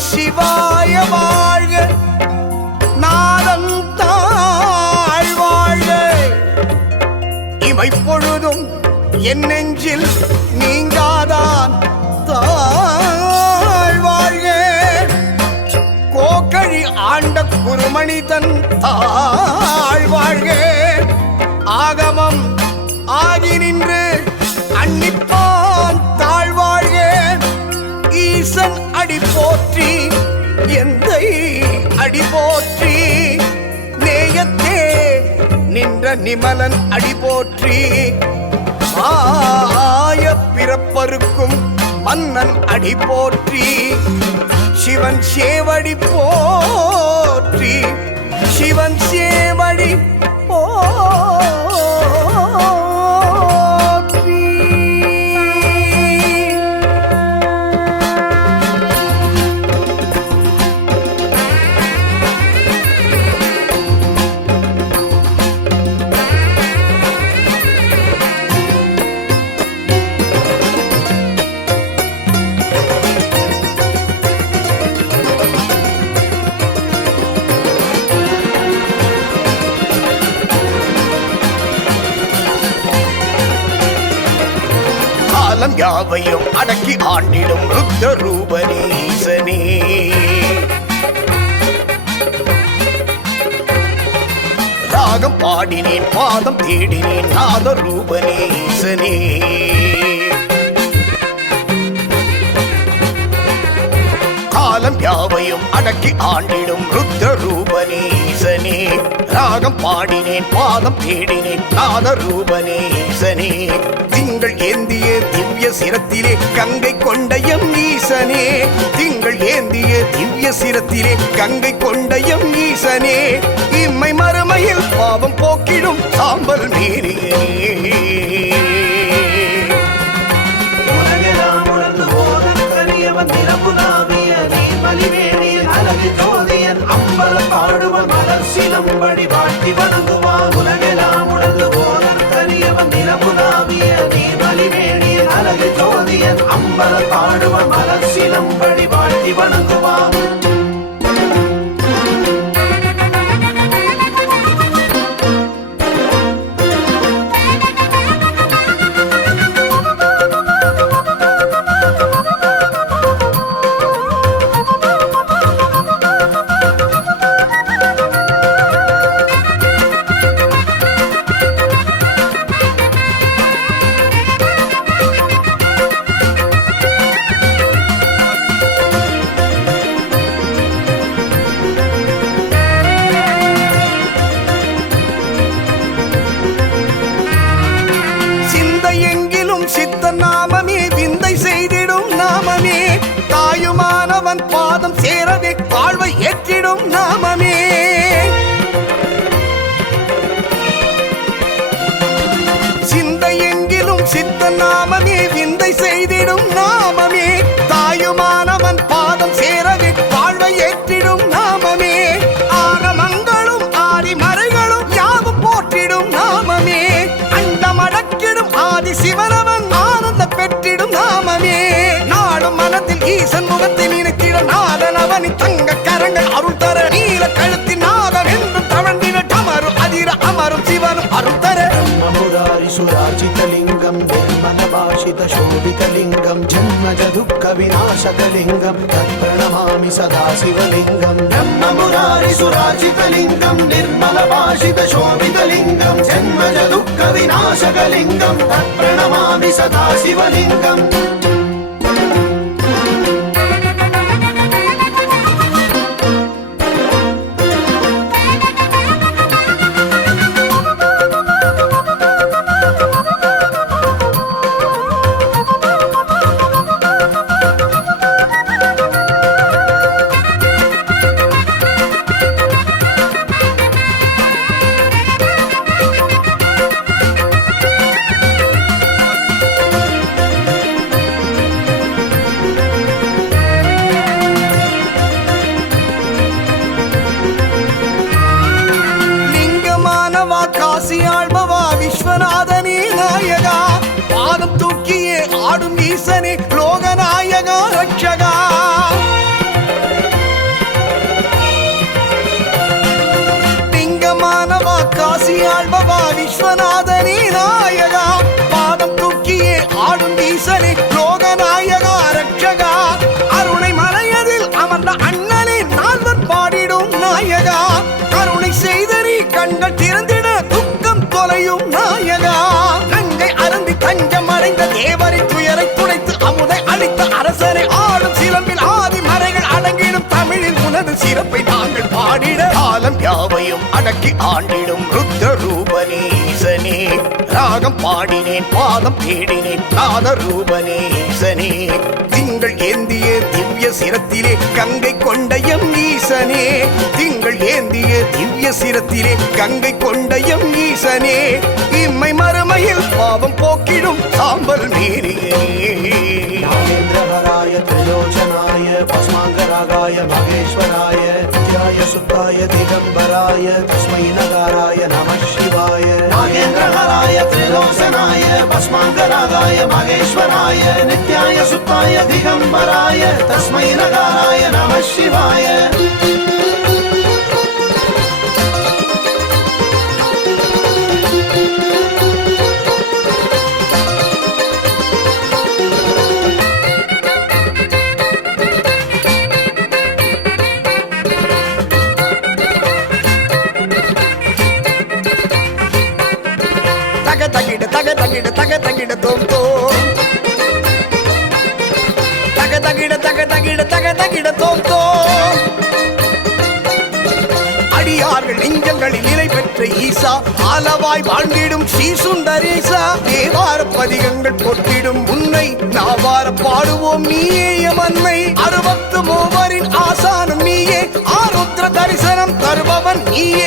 சிவாய வாழ்க, நாதன் தாழ் வாழ்க. இமைப்பொழுதும் என் நெஞ்சில் நீங்காதான் தாழ் வாழ்க. கோக்கழி ஆண்ட குருமணிதன் தாழ் வாழ்க. ஆகமம் ஆகி நின்று அன்னிப்பான் தாழ்வாழ்க. ஈசன் அடி போற்றி, எந்தை அடி போற்றி, நேயத்தே நின்ற நிமலன் அடி போற்றி. ஆய பிறப்பருக்கும் மன்னன் அடி போற்றி. சிவன் சேவடி போற்றி, சிவன் சேவடி போற்றி. யாவையும் அடக்கி ஆண்டிடும் ருத்ர ரூபனீசனே. ராகம் பாடினேன், பாதம் தேடினேன், நாத ரூபனீசனே. காலம் யாவையும் அடக்கி ஆண்டிடும் ருத்ர ரூபனீசனே. ராகம் பாடினேன், பாதம் தேடினேன், நாத ரூபனீசனே. திங்கள் ஏந்திய திவ்ய சிரத்திலே கங்கை கொண்ட எம் ஈசனே. திங்கள் ஏந்திய திவ்ய சிரத்திலே கங்கை கொண்ட எம் ஈசனே. இம்மை மறுமையில் பாவம் போக்கிடும் சாம்பல் மீறியே. அம்பலம் பாடுவன் மலர் சிலம்படி வாழ்த்தி வணங்குவான். உலகெல்லாம் உணர்ந்து போதற்கரியவன் நிலமுலாவிய நீர்மலி வேணியன் அழகு ஜோதியன். அம்பலம் பாடுவன் மலர் சிலம்படி வாழ்த்தி வணங்குவான். தாயுமானவன் பாதம் சேரவே வாழ்வை ஏற்றிடும் நாமமே. சிந்தை எங்கிலும் சித்த நாமமே, விந்தை செய்திடும் நாமமே. தாயுமானவன் பாதம் சேரவே வாழ்வை ஏற்றிடும் நாமமே. ஆகமங்களும் ஆதி மறைகளும் யாவும் போற்றிடும் நாமமே. அண்டமடக்கிடும் ஆதி சிவனவன் ஆனந்த பெற்றிடும் நாமமே. நாடும் மனத்தில் ஈசன் முகத்தை நினைத்திட நாதன் அவனின் தங்க கரங்கள் அருள் தர. நீல கழுத்தின் நாதன் என்றும் தவண்டிட அமரும் அதிர அமரும் சிவனும் அருள் தர. பிரம்மமுராரி சுராஜிதலிங்கம் ஜென்மபாஷித சோபிதலிங்கம் ஜன்மஜ துக்க விநாசகலிங்கம் தத் பிரணமாமி சதா சிவலிங்கம். பிரம்மமுராரி சுராஜிதலிங்கம் நிர்மலபாஷித சோபிதலிங்கம் ஜன்மஜ துக்க விநாசகலிங்கம் தத் பிரணமாமி சதா சிவலிங்கம். விஸ்வநாதனே நாயகா, பாதம் தூக்கியே ஆடும் ஈசனே லோகநாயகா ரட்சகா. விஸ்வநாதனே நாயகா, பாதம் தூக்கியே ஆடும் ஈசனே லோகநாயகா ரட்சகா, அருணை மலையதில் அமர்ந்த அண்ணனே நால்வர் பாடிடும் நாயகா, கருணை செய்தனி கண்கள் திறந்திட துக்கம் தொலையும் நாயகா, நஞ்சை அருந்தி தஞ்சம் அடைந்த தேவரின் துயரை துடைத்து அமுதை அளித்த அரசனை ஆடும் சிலம்பில் ஆதி மறைகள் அடங்கிடும் தமிழில் உனது சிறப்பை நாங்கள் பாடிட காலம் யாவையும் அடக்கி ஆண்டிடும் ருத்ர ரூபனீசனே, ராகம் பாடினேன் பாதம் தேடினேன் நாத ரூபனீசனே, திங்கள் ஏந்திய திவ்ய சிரத்திலே கங்கை கொண்ட எம் ஈசனே, திங்கள் ஏந்திய திவ்ய சிரத்திலே கங்கை கொண்ட எம் ஈசனே, இம்மை மறுமையில் பாவம் போக்கிடும் சாம்பல் மீறியே. नागेन्द्रहराय त्रिलोचनाय भस्माङ्गरागाय महेश्वराय नित्याय सुताय दिगम्बराय तस्मै नगाराय नमः शिवाय। नागेन्द्रहराय त्रिलोचनाय भस्माङ्गरागाय महेश्वराय नित्याय सुताय दिगम्बराय तस्मै नगाराय नमः शिवाय। தக தகிட தோம் தோம் தக தகிட தோம் தோம், அடியார்கள் நெஞ்சங்களில் நிலை பெற்ற ஈசா, ஆலவாய் வாழ்ந்திடும் ஸ்ரீ சுந்தரேசா, தேவார பதிகங்கள் போற்றிடும் உன்னை நாவார பாடுவோம் நீயே எமன்னை, 63 ஆசானம் நீயே, ஆருத்ர தரிசனம் தருபவன் நீயே,